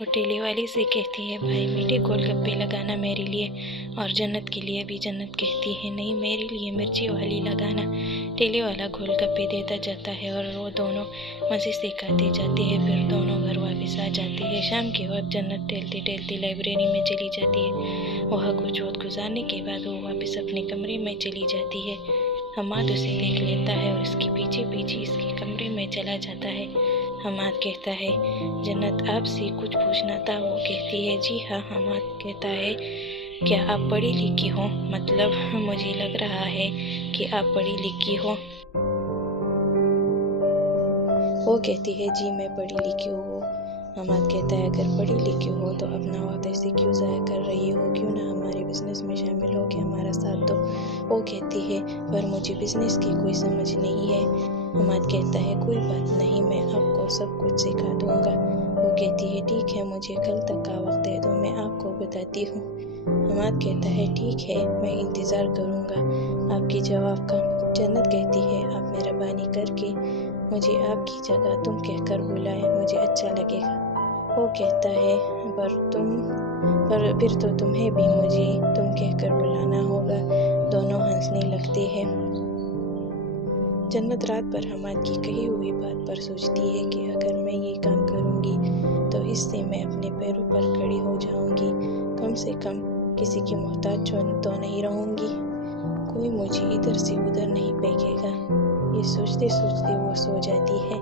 وہ ٹھیلے والی سے کہتی ہے بھائی میٹھے گول گپے لگانا میرے لیے، اور جنت کے لیے بھی جنت کہتی ہے نہیں میرے لیے مرچی والی لگانا۔ ٹھیلے والا گول گپے دیتا جاتا ہے اور وہ دونوں مزے سے کھاتے جاتے ہیں، پھر دونوں گھر واپس آ جاتے ہیں۔ شام کے وقت جنت ٹہلتے ٹہلتے لائبریری میں چلی جاتی ہے۔ وہاں کچھ وقت گزارنے کے بعد وہ واپس اپنے کمرے میں چلی جاتی ہے۔ حماد اسے دیکھ لیتا ہے اور اس کے پیچھے پیچھے اس کے کمرے میں چلا جاتا ہے۔ حماد کہتا ہے جنت آپ سے کچھ پوچھنا تھا۔ وہ کہتی ہے جی ہاں۔ حماد کہتا ہے کیا آپ پڑھی لکھی ہو؟ مطلب مجھے لگ رہا ہے کہ آپ پڑھی لکھی ہو۔ وہ کہتی ہے جی میں پڑھی لکھی ہوں۔ حماد کہتا ہے اگر پڑھی لکھی ہو تو اپنا وقت ایسے کیوں ضائع کر رہی ہو؟ کیوں نہ ہمارے بزنس میں شامل ہو کے ہمارا ساتھ دو؟ وہ کہتی ہے پر مجھے بزنس کی کوئی سمجھ نہیں ہے۔ حماد کہتا ہے کوئی بات نہیں، میں آپ کو سب کچھ سکھا دوں گا۔ وہ کہتی ہے ٹھیک ہے، مجھے کل تک کا وقت دے دو، میں آپ کو بتاتی ہوں۔ حماد کہتا ہے ٹھیک ہے، میں انتظار کروں گا آپ کے جواب کا۔ جنت کہتی ہے آپ مہربانی کر کے مجھے آپ کی جگہ تم کہہ کر بلائیں، مجھے اچھا لگے گا۔ وہ کہتا ہے پھر تو تمہیں بھی مجھے تم کہہ کر بلانا ہوگا۔ دونوں ہنسنے لگتے ہیں۔ جنت رات بھر حماد کی کہی ہوئی بات پر سوچتی ہے کہ اگر میں یہ کام کروں گی تو اس سے میں اپنے پیروں پر کھڑی ہو جاؤں گی، کم سے کم کسی کی محتاج تو نہیں رہوں گی، کوئی مجھے ادھر سے ادھر نہیں پھینکے گا۔ یہ سوچتے سوچتے وہ سو جاتی ہے۔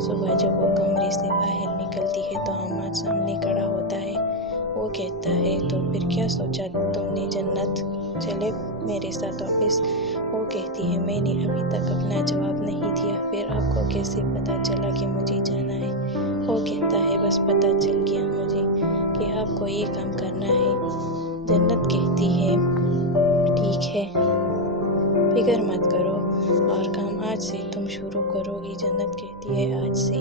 صبح جب وہ کمرے سے باہر نکلتی ہے تو حماد سامنے کھڑا ہوتا ہے۔ وہ کہتا ہے تو پھر کیا سوچا تم نے جنت، چلے میرے ساتھ واپس؟ وہ کہتی ہے میں نے ابھی تک اپنا جواب نہیں دیا، پھر آپ کو کیسے پتا چلا کہ مجھے جانا ہے؟ وہ کہتا ہے بس پتا چل گیا مجھے کہ آپ کو یہ کام کرنا ہے۔ جنت کہتی ہے ٹھیک ہے، فکر مت کرو، اور کام آج سے تم شروع کرو گی۔ جنت کہتی ہے آج سے؟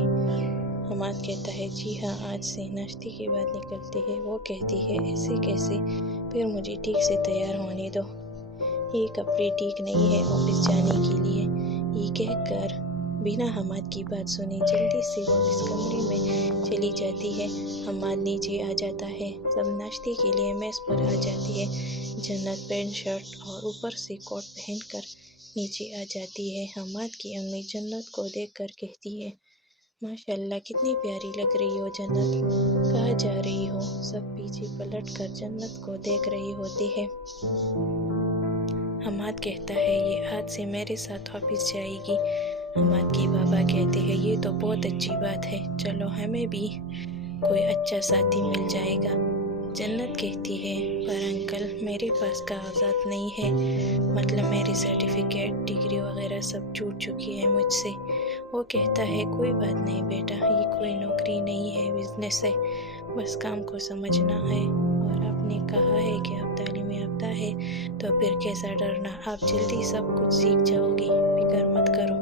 حماد کہتا ہے جی ہاں آج سے۔ ناشتے کے بعد نکلتے ہیں۔ وہ کہتی ہے ایسے کیسے؟ پھر مجھے ٹھیک سے تیار ہونے دو، یہ کپڑے ٹھیک نہیں ہے آفس جانے کے لیے۔ یہ کہہ کر بنا حماد کی بات سنے جلدی سے واپس کمرے میں چلی جاتی ہے۔ حماد نیچے آ جاتا ہے، سب ناشتے کے لیے میز پر آ جاتے ہیں۔ جنت پینٹ شرٹ اور اوپر سے کوٹ پہن کر نیچے آ جاتی ہے۔ حماد کی امی جنت کو دیکھ کر کہتی ہے ماشاءاللہ کتنی پیاری لگ رہی ہو جنت، کہاں جا رہی ہو؟ سب پیچھے پلٹ کر جنت کو دیکھ رہے ہوتے ہیں۔ حماد کہتا ہے یہ آج سے میرے ساتھ آفس جائے گی۔ حماد کے بابا کہتے ہیں یہ تو بہت اچھی بات ہے، چلو ہمیں بھی کوئی اچھا ساتھی مل جائے گا۔ جنت کہتی ہے پر انکل میرے پاس کاغذات نہیں ہے، مطلب میری سرٹیفکیٹ ڈگری وغیرہ سب چھوٹ چکی ہے مجھ سے۔ وہ کہتا ہے کوئی بات نہیں بیٹا، یہ کوئی نوکری نہیں ہے، بزنس ہے، بس کام کو سمجھنا ہے، اور آپ نے کہا ہے کہ آپ تعلیم یافتہ ہے تو پھر کیسا ڈرنا، آپ جلدی سب کچھ سیکھ جاؤ گی، فکر مت کرو۔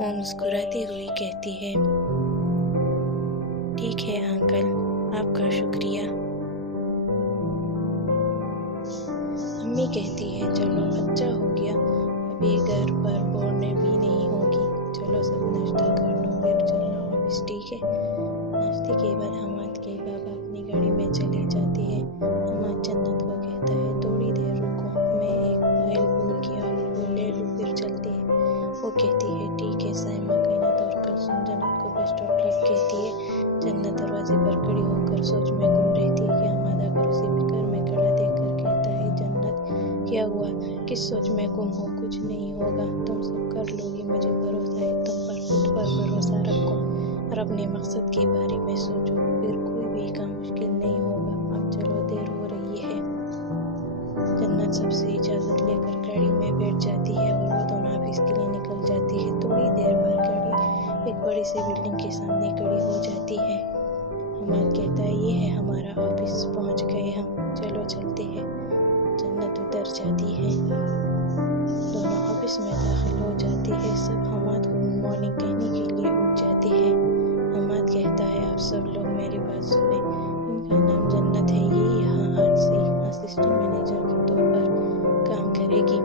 وہ مسکراتی ہوئی کہتی ہے ٹھیک ہے انکل، آپ کا شکریہ۔ امی کہتی ہے چلو اچھا ہو گیا، ابھی گھر پر بورنے بھی نہیں ہوگی، چلو سب ناشتہ کر لو پھر چلنا آفس، ٹھیک ہے؟ ناشتے کے بعد حماد کے بابا اپنی گاڑی میں چلے جاتے ہیں۔ حماد جنت کو کہتا ہے تھوڑی دیر رکو، میں ایک فائل بھول گیا ہوں، وہ لے لوں پھر چلتے ہیں۔ وہ کہتی ہے ٹھیک ہے سائمہ کائنات اور کلثوم جنت کو بیسٹ آف لک کہتی ہے۔ جنت دروازے پر کھڑی ہو کر سوچ میں گم رہتی ہے کہ حماد اگر اسے فکر میں کھڑا دیکھ کر کہتا ہے جنت کیا ہوا، کس سوچ میں گم ہو؟ کچھ نہیں ہوگا، تم سب کر لو گی، مجھے بھروسہ ہے تم پر، خود پر بھروسہ رکھو اور اپنے مقصد کے بارے میں سوچو، پھر کوئی بھی کام مشکل نہیں ہوگا۔ اب چلو دیر ہو رہی ہے۔ جنت سب سے اجازت لے کر گاڑی میں بیٹھ جاتی ہے اور وہ دونوں آفس کے لیے نکل جاتی ہے۔ تھوڑی دیر بعد گاڑی ایک بڑی سی بلڈنگ کے سامنے کھڑی ہو جاتی ہے۔ حماد کہتا ہے یہ ہے ہمارا آفس، پہنچ گئے ہم، چلو چلتے ہیں۔ جنت اتر جاتی ہے۔ دونوں آفس میں داخل ہو جاتے ہیں۔ سب حماد کو گڈ مارننگ کہنے کے لیے اٹھ جاتے ہیں۔ حماد کہتا ہے آپ سب لوگ میری بات سنیں، ان کا نام جنت ہے، یہ یہاں آج سے اسسٹنٹ مینیجر کے طور پر کام کرے گی۔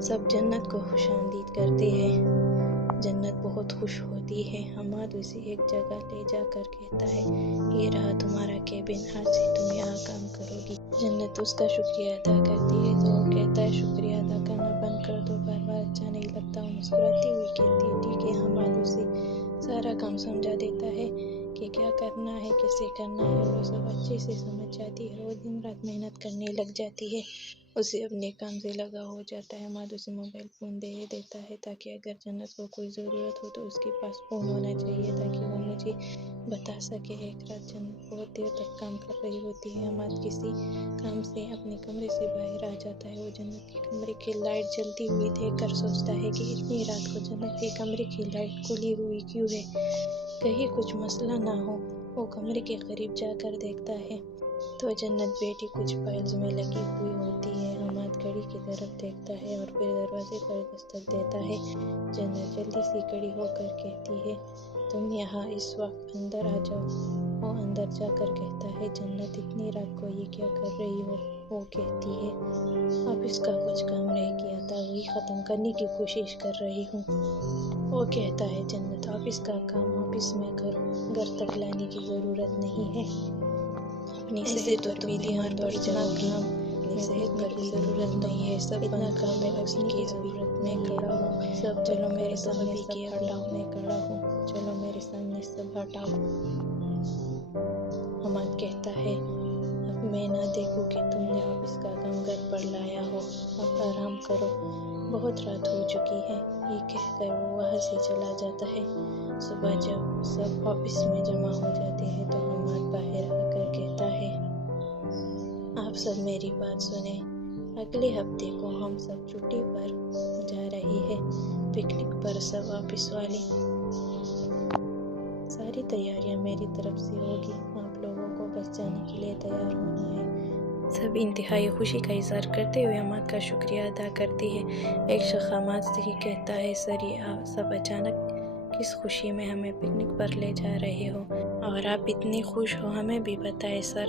سب جنت کو خوش آمدید کرتے ہیں۔ جنت بہت خوش ہوتی کرتی ہے۔ حماد اسے ایک جگہ لے جا کر کہتا ہے، یہ رہا تمہارا کیبن، آج سے تم یہاں کام کرو گی۔ جنت اس کا شکریہ ادا کرتی ہے تو وہ کہتا ہے، شکریہ ادا کرنا بند کر دو، بار بار اچھا نہیں لگتا۔ وہ مسکراتی ہوئی کہتی ہے، ٹھیک ہے۔ حماد اسے سارا کام سمجھا دیتا ہے کہ کیا کرنا ہے، کیسے کرنا ہے، وہ سب اچھے سے سمجھ جاتی ہے۔ وہ دن رات محنت کرنے لگ جاتی ہے، اسے اپنے کام سے لگاؤ ہو جاتا ہے۔ حماد اسے موبائل فون دے دیتا ہے تاکہ اگر جنت کو کوئی ضرورت ہو تو اس کے پاس فون ہونا چاہیے تاکہ وہ مجھے بتا سکے۔ ایک رات جنت بہت دیر تک کام کر رہی ہوتی ہے۔ حماد کسی کام سے اپنے کمرے سے باہر آ جاتا ہے۔ وہ جنت کے کمرے کی لائٹ جلتی ہوئی دیکھ کر سوچتا ہے کہ اتنی رات کو جنت کے کمرے کی لائٹ کھلی ہوئی کیوں ہے، کہیں کچھ مسئلہ نہ ہو۔ وہ کمرے کے قریب جا کر دیکھتا ہے تو جنت بیٹی کچھ فائلز میں لگی ہوئی ہوتی ہے۔ حماد گھڑی کی طرف دیکھتا ہے اور پھر دروازے پر دستک دیتا ہے۔ جنت جلدی سے کھڑی ہو کر کہتی ہے، تم یہاں اس وقت اندر آ جاؤ۔ وہ اندر جا کر کہتا ہے، جنت اتنی رات کو یہ کیا کر رہی ہو؟ وہ کہتی ہے، آفس کا کچھ کام رہ گیا تھا، وہی ختم کرنے کی کوشش کر رہی ہوں۔ وہ کہتا ہے، جنت آفس کا کام آفس میں کرو، گھر تک لانے کی ضرورت نہیں ہے۔ اپنی صحت پر بھی دھیان دو، اتنا کام اپنی صحت پر بھی ضرورت نہیں ہے، سب اتنا کام میں اپنی کی ضرورت میں کھڑا ہوں۔ سب چلو میرے سامنے سب ہٹاؤ، میں کھڑا ہوں، چلو میرے سامنے سب ہٹاؤ۔ حماد کہتا ہے، اب میں نہ دیکھوں کہ تم نے آفس کا کام گھر پر لایا ہو، اب آرام کرو، بہت رات ہو چکی ہے۔ یہ کہہ کر وہ وہاں سے چلا جاتا ہے۔ صبح جب سب آفس میں جمع ہو جاتے ہیں تو حماد باہر آ کر کہتا ہے، آپ سب میری بات سنیں، اگلے ہفتے کو ہم سب چھٹی پر جا رہے ہیں، پکنک پر سب آفس والے۔ ساری تیاریاں میری طرف سے ہوگی، آپ لوگوں کو بس جانے کے لیے تیار ہونا ہے۔ سب انتہائی خوشی کا اظہار کرتے ہوئے حماد کا شکریہ ادا کرتے ہیں۔ ایک شخص حماد سے کہتا ہے، سر یہ آپ سب اچانک کس خوشی میں ہمیں پکنک پر لے جا رہے ہو، اور آپ اتنے خوش ہو، ہمیں بھی بتائیں سر۔